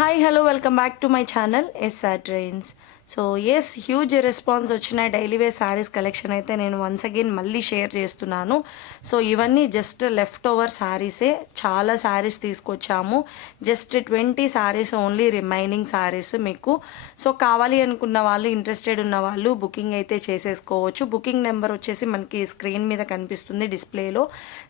Hi hello welcome back to my channel SR trends so yes huge response వచ్చిన daily wear saris collection అయితే నేను once again మళ్ళీ share చేస్తున్నాను. So ఇవన్నీ just left over శారీసే చాలా శారీస్ తీసుకొచ్చాము. Just twenty saris only remaining saris మీకు. సో కావాలి అనుకున్న వాళ్ళు ఇంట్రెస్టెడ్ ఉన్న వాళ్ళు బుకింగ్ అయితే చేసేసుకోవచ్చు. బుకింగ్ నెంబర్ వచ్చేసి మనకి స్క్రీన్ మీద కనిపిస్తుంది డిస్ప్లేలో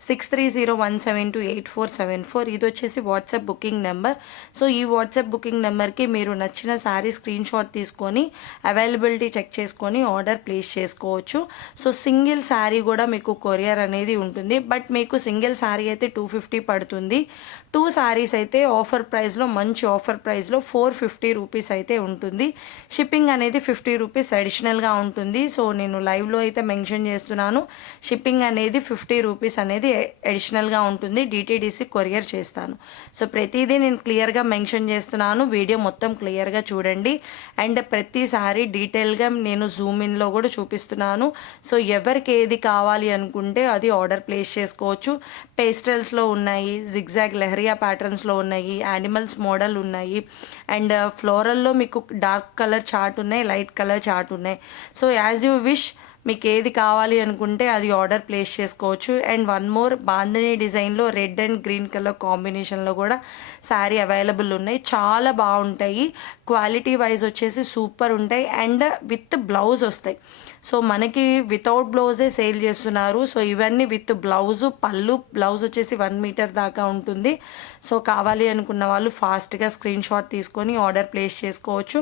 six three zero one seven two eight four seven four ఇది వచ్చేసి వాట్సాప్ బుకింగ్ నెంబర్ సో ఈ వాట్సాప్ బుకింగ్ నెంబర్కి మీరు నచ్చిన శారీ స్క్రీన్ షాట్ తీసుకొని అవైలబిలిటీ చెక్ చేసుకొని ఆర్డర్ ప్లేస్ చేసుకోవచ్చు. సో సింగిల్ శారీ కూడా మీకు కొరియర్ అనేది ఉంటుంది. బట్ మీకు సింగిల్ శారీ అయితే టూ ఫిఫ్టీ పడుతుంది. టూ శారీస్ అయితే ఆఫర్ ప్రైస్లో మంచి ఆఫర్ ప్రైస్లో ఫోర్ ఫిఫ్టీ రూపీస్ అయితే ఉంటుంది. షిప్పింగ్ అనేది ఫిఫ్టీ రూపీస్ అడిషనల్గా ఉంటుంది. సో నేను లైవ్లో అయితే మెన్షన్ చేస్తున్నాను. షిప్పింగ్ అనేది ఫిఫ్టీ రూపీస్ అనేది అడిషనల్గా ఉంటుంది. డిటీడీసీ కొరియర్ చేస్తాను. సో ప్రతిదీ నేను క్లియర్గా మెన్షన్ చేస్తున్నాను. వీడియో మొత్తం క్లియర్గా చూడండి. అండ్ ప్రతిసారి డీటెయిల్గా నేను జూమ్ ఇన్లో కూడా చూపిస్తున్నాను. సో ఎవరికి ఏది కావాలి అనుకుంటే అది ఆర్డర్ ప్లేస్ చేసుకోవచ్చు. పేస్టల్స్లో ఉన్నాయి జిగ్జాగ్ లెహరియా ప్యాటర్న్స్లో ఉన్నాయి యానిమల్స్ మోడల్ ఉన్నాయి. అండ్ ఫ్లోరల్లో uh, మీకు డార్క్ కలర్ చార్ట్ ఉన్నాయి లైట్ కలర్ చార్ట్ ఉన్నాయి. సో యాజ్ యూ విష్ మీకు ఏది కావాలి అనుకుంటే అది ఆర్డర్ ప్లేస్ చేసుకోవచ్చు. అండ్ వన్ మోర్ బాంధనీ డిజైన్లో రెడ్ అండ్ గ్రీన్ కలర్ కాంబినేషన్లో కూడా శారీ అవైలబుల్ ఉన్నాయి. చాలా బాగుంటాయి. క్వాలిటీ వైజ్ వచ్చేసి సూపర్ ఉంటాయి. అండ్ విత్ బ్లౌజ్ వస్తాయి. సో మనకి వితౌట్ బ్లౌజే సేల్ చేస్తున్నారు. సో ఇవన్నీ విత్ బ్లౌజు పళ్ళు బ్లౌజ్ వచ్చేసి వన్ మీటర్ దాకా ఉంటుంది. సో కావాలి అనుకున్న వాళ్ళు ఫాస్ట్గా స్క్రీన్ షాట్ తీసుకొని ఆర్డర్ ప్లేస్ చేసుకోవచ్చు.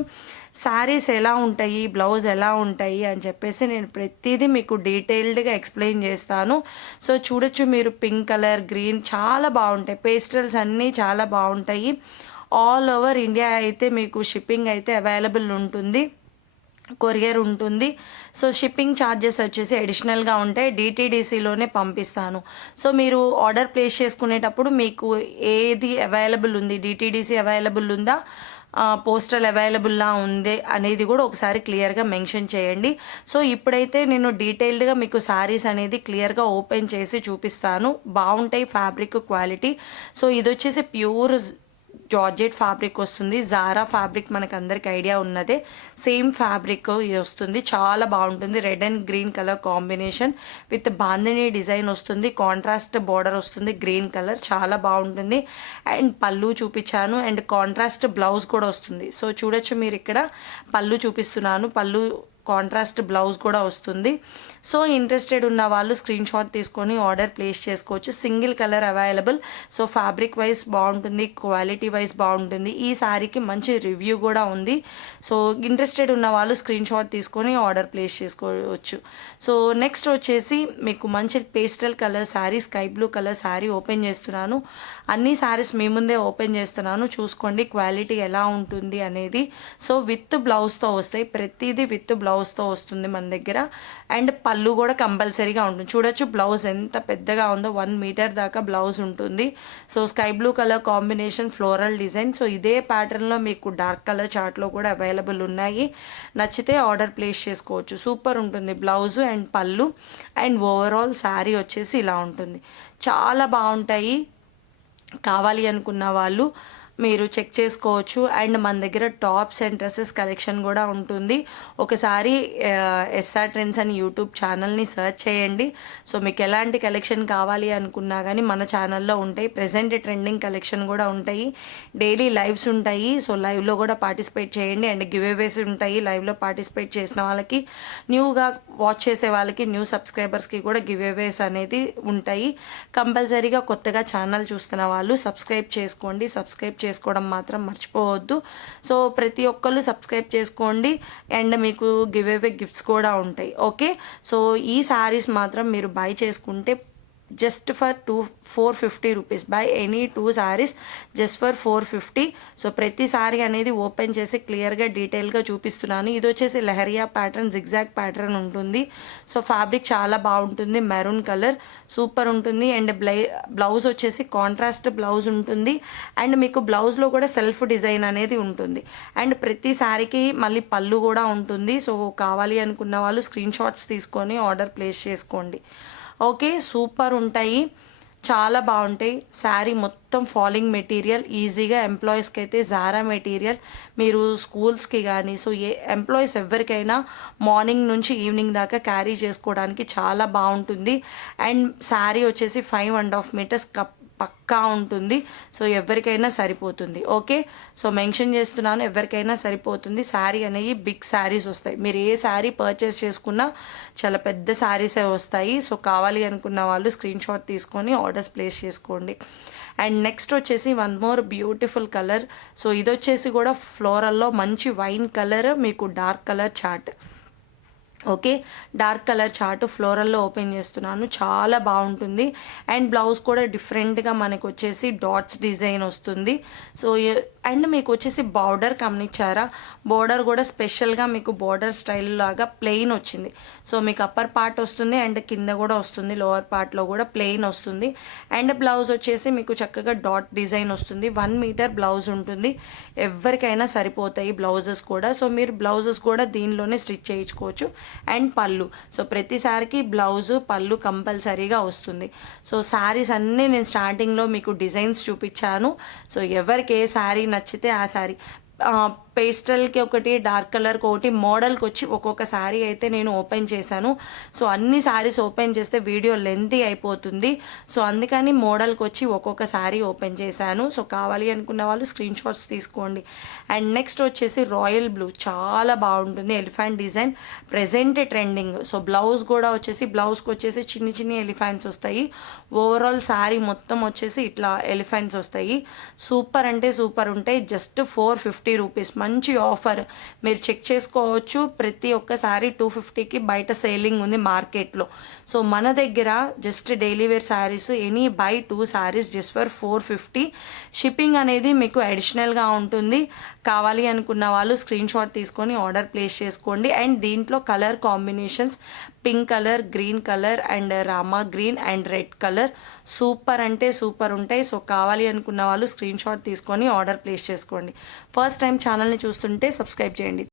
శారీస్ ఎలా ఉంటాయి బ్లౌజ్ ఎలా ఉంటాయి అని చెప్పేసి నేను ప్రతిదీ మీకు డీటెయిల్డ్గా ఎక్స్ప్లెయిన్ చేస్తాను. సో చూడొచ్చు మీరు పింక్ కలర్ గ్రీన్ చాలా బాగుంటాయి. పేస్టల్స్ అన్నీ చాలా బాగుంటాయి. ఆల్ ఓవర్ ఇండియా అయితే మీకు షిప్పింగ్ అయితే అవైలబుల్ ఉంటుంది. కొరియర్ ఉంటుంది. సో షిప్పింగ్ ఛార్జెస్ వచ్చేసి అడిషనల్గా ఉంటాయి. డిటీడీసీలోనే పంపిస్తాను. సో మీరు ఆర్డర్ ప్లేస్ చేసుకునేటప్పుడు మీకు ఏది అవైలబుల్ ఉంది? డిటీడీసీ అవైలబుల్ ఉందా? పోస్టల్ అవైలబుల్లా ఉంది అనేది కూడా ఒకసారి క్లియర్గా మెన్షన్ చేయండి. సో ఇప్పుడైతే నేను డీటెయిల్డ్గా మీకు శారీస్ అనేది క్లియర్గా ఓపెన్ చేసి చూపిస్తాను. బాగుంటాయి ఫ్యాబ్రిక్ క్వాలిటీ సో ఇది వచ్చేసి ప్యూర్ జార్జెట్ ఫ్యాబ్రిక్ వస్తుంది. జారా ఫ్యాబ్రిక్ మనకు అందరికి ఐడియా ఉన్నదే. సేమ్ ఫ్యాబ్రిక్ వస్తుంది. చాలా బాగుంటుంది. Red and green colour combination with bandhani design వస్తుంది. కాంట్రాస్ట్ బార్డర్ వస్తుంది. గ్రీన్ కలర్ చాలా బాగుంటుంది. అండ్ పళ్ళు చూపించాను. అండ్ కాంట్రాస్ట్ బ్లౌజ్ కూడా వస్తుంది. సో చూడొచ్చు మీరు ఇక్కడ. పళ్ళు చూపిస్తున్నాను. పళ్ళు కాంట్రాస్ట్ బ్లౌజ్ కూడా వస్తుంది. సో ఇంట్రెస్టెడ్ ఉన్న వాళ్ళు స్క్రీన్ షాట్ తీసుకొని ఆర్డర్ ప్లేస్ చేసుకోవచ్చు. Single colour available so fabric wise బాగుంటుంది క్వాలిటీ వైజ్ బాగుంటుంది. ఈ శారీకి మంచి రివ్యూ కూడా ఉంది. సో ఇంట్రెస్టెడ్ ఉన్న వాళ్ళు స్క్రీన్ షాట్ తీసుకొని ఆర్డర్ ప్లేస్ చేసుకోవచ్చు. సో నెక్స్ట్ వచ్చేసి మీకు మంచి pastel colour sari sky blue colour sari open చేస్తున్నాను. అన్ని శారీస్ మీ ముందే ఓపెన్ చేస్తున్నాను. చూసుకోండి క్వాలిటీ ఎలా ఉంటుంది అనేది. సో విత్ బ్లౌజ్తో వస్తాయి. ప్రతిదీ విత్ బ్లౌజ్ బ్లౌజ్తో వస్తుంది మన దగ్గర. అండ్ పళ్ళు కూడా కంపల్సరీగా ఉంటుంది. చూడొచ్చు బ్లౌజ్ ఎంత పెద్దగా ఉందో వన్ మీటర్ దాకా బ్లౌజ్ ఉంటుంది. So sky blue colour combination floral design. So ఇదే ప్యాటర్న్లో మీకు డార్క్ కలర్ చార్ట్లో కూడా అవైలబుల్ ఉన్నాయి. నచ్చితే ఆర్డర్ ప్లేస్ చేసుకోవచ్చు. సూపర్ ఉంటుంది బ్లౌజ్ అండ్ పళ్ళు. అండ్ ఓవరాల్ శారీ వచ్చేసి ఇలా ఉంటుంది. చాలా బాగుంటాయి. కావాలి అనుకున్న వాళ్ళు మీరు చెక్ చేసుకోవచ్చు. అండ్ మన దగ్గర టాప్స్ అండ్ డ్రెస్సెస్ కలెక్షన్ కూడా ఉంటుంది. ఒకసారి ఎస్ఆర్ ట్రెండ్స్ అని యూట్యూబ్ ఛానల్ని సెర్చ్ చేయండి. సో మీకు ఎలాంటి కలెక్షన్ కావాలి అనుకున్నా కానీ మన ఛానల్లో ఉంటాయి. ప్రజెంట్ ట్రెండింగ్ కలెక్షన్ కూడా ఉంటాయి. డైలీ లైవ్స్ ఉంటాయి. సో లైవ్లో కూడా పార్టిసిపేట్ చేయండి. అండ్ గివ్ అవేస్ ఉంటాయి. లైవ్లో పార్టిసిపేట్ చేసిన వాళ్ళకి న్యూగా వాచ్ చేసే వాళ్ళకి న్యూ సబ్స్క్రైబర్స్కి కూడా గివ్ అవేస్ అనేది ఉంటాయి. కంపల్సరీగా కొత్తగా ఛానల్ చూస్తున్న వాళ్ళు సబ్స్క్రైబ్ చేసుకోండి. సబ్స్క్రైబ్ చేసుకోవడం మాత్రం మర్చిపోవద్దు. సో ప్రతి ఒక్కళ్ళు సబ్స్క్రైబ్ చేసుకోండి. అండ్ మీకు గివ్ అవే గిఫ్ట్స్ కూడా ఉంటాయి. ఓకే? సో ఈ శారీస్ మాత్రం మీరు బై చేసుకుంటే just for two four fifty rupees buy any two saris just for four fifty so ప్రతి సారీ అనేది ఓపెన్ చేసి క్లియర్గా డీటెయిల్గా చూపిస్తున్నాను. ఇది వచ్చేసి లెహరియా ప్యాటర్న్ జిగ్జాగ్ ప్యాటర్న్ ఉంటుంది. సో ఫ్యాబ్రిక్ చాలా బాగుంటుంది. మెరూన్ కలర్ సూపర్ ఉంటుంది. అండ్ బ్లై బ్లౌజ్ వచ్చేసి కాంట్రాస్ట్ బ్లౌజ్ ఉంటుంది. అండ్ మీకు బ్లౌజ్లో కూడా సెల్ఫ్ డిజైన్ అనేది ఉంటుంది. అండ్ ప్రతి శారీకి మళ్ళీ పళ్ళు కూడా ఉంటుంది. సో కావాలి అనుకున్న వాళ్ళు స్క్రీన్ షాట్స్ తీసుకొని ఆర్డర్ ప్లేస్ చేసుకోండి. ఓకే సూపర్ ఉంటాయి. చాలా బాగుంటాయి. శారీ మొత్తం ఫాలింగ్ మెటీరియల్ ఈజీగా ఎంప్లాయీస్కి అయితే జారా మెటీరియల్. మీరు స్కూల్స్కి కానీ సో ఏ ఎంప్లాయీస్ ఎవరికైనా మార్నింగ్ నుంచి ఈవినింగ్ దాకా క్యారీ చేసుకోవడానికి చాలా బాగుంటుంది. అండ్ శారీ వచ్చేసి ఫైవ్ అండ్ హాఫ్ మీటర్స్ కప్ పక్కా ఉంటుంది. సో ఎవరికైనా సరిపోతుంది. ఓకే? సో మెన్షన్ చేస్తున్నాను. ఎవరికైనా సరిపోతుంది. శారీ అనేవి బిగ్ శారీస్ వస్తాయి. మీరు ఏ శారీ పర్చేస్ చేసుకున్నా చాలా పెద్ద శారీసే వస్తాయి. సో కావాలి అనుకున్న వాళ్ళు స్క్రీన్ షాట్ తీసుకొని ఆర్డర్స్ ప్లేస్ చేసుకోండి. అండ్ నెక్స్ట్ వచ్చేసి one more beautiful colour. So ఇది వచ్చేసి కూడా ఫ్లోరల్లో మంచి వైన్ కలర్ మీకు dark colour chart. Okay? Dark colour chart ఫ్లోరల్లో open చేస్తున్నాను. చాలా బాగుంటుంది. అండ్ బ్లౌజ్ కూడా డిఫరెంట్గా మనకు వచ్చేసి డాట్స్ డిజైన్ వస్తుంది. సో అండ్ మీకు వచ్చేసి బార్డర్ గమనించారా బార్డర్ కూడా స్పెషల్గా మీకు బార్డర్ స్టైల్ లాగా ప్లెయిన్ వచ్చింది. సో మీకు అప్పర్ పార్ట్ వస్తుంది అండ్ కింద కూడా వస్తుంది. లోవర్ పార్ట్లో కూడా ప్లెయిన్ వస్తుంది. అండ్ బ్లౌజ్ వచ్చేసి మీకు చక్కగా డాట్ డిజైన్ వస్తుంది. వన్ మీటర్ బ్లౌజ్ ఉంటుంది. ఎవరికైనా సరిపోతాయి బ్లౌజెస్ కూడా. సో మీరు బ్లౌజెస్ కూడా దీనిలోనే స్టిచ్ చేయించుకోవచ్చు. అండ్ పళ్ళు. సో ప్రతిసారికి బ్లౌజు పళ్ళు కంపల్సరీగా వస్తుంది. సో శారీస్ అన్నీ నేను స్టార్టింగ్లో మీకు డిజైన్స్ చూపించాను. సో ఎవరికి ఏ శారీ నచ్చితే ఆ శారీ. పేస్టల్కి ఒకటి డార్క్ కలర్కి ఒకటి మోడల్కి వచ్చి ఒక్కొక్క శారీ అయితే నేను ఓపెన్ చేశాను. సో అన్ని శారీస్ ఓపెన్ చేస్తే వీడియో లెంతీ అయిపోతుంది. సో అందుకని మోడల్కి వచ్చి ఒక్కొక్క శారీ ఓపెన్ చేశాను. సో కావాలి అనుకున్న వాళ్ళు స్క్రీన్ షాట్స్ తీసుకోండి. అండ్ నెక్స్ట్ వచ్చేసి రాయల్ బ్లూ. చాలా బాగుంటుంది elephant design. Present trending. So blouse కూడా వచ్చేసి బ్లౌజ్కి వచ్చేసి చిన్ని చిన్ని ఎలిఫెంట్స్ వస్తాయి. ఓవరాల్ శారీ మొత్తం వచ్చేసి ఇట్లా ఎలిఫెంట్స్ వస్తాయి. సూపర్ అంటే సూపర్ ఉంటాయి. Just four fifty rupees. మంచి ఆఫర్. మీరు చెక్ చేసుకోవచ్చు. ప్రతి ఒక్కసారి టూ ఫిఫ్టీకి బయట సేలింగ్ ఉంది మార్కెట్లో. సో మన దగ్గర just daily wear saris any buy two saris just for four fifty shipping అనేది మీకు అడిషనల్గా ఉంటుంది. కావాలి అనుకున్న వాళ్ళు స్క్రీన్ షాట్ తీసుకొని ఆర్డర్ ప్లేస్ చేసుకోండి. అండ్ దీంట్లో colour combinations pink colour green colour and Rama green and red colour super అంటే సూపర్ ఉంటాయి. సో కావాలి అనుకున్న వాళ్ళు స్క్రీన్ షాట్ తీసుకొని ఆర్డర్ ప్లేస్ చేసుకోండి. ఫస్ట్ టైం ఛానల్ని చూస్తుంటే సబ్స్క్రైబ్ చేయండి.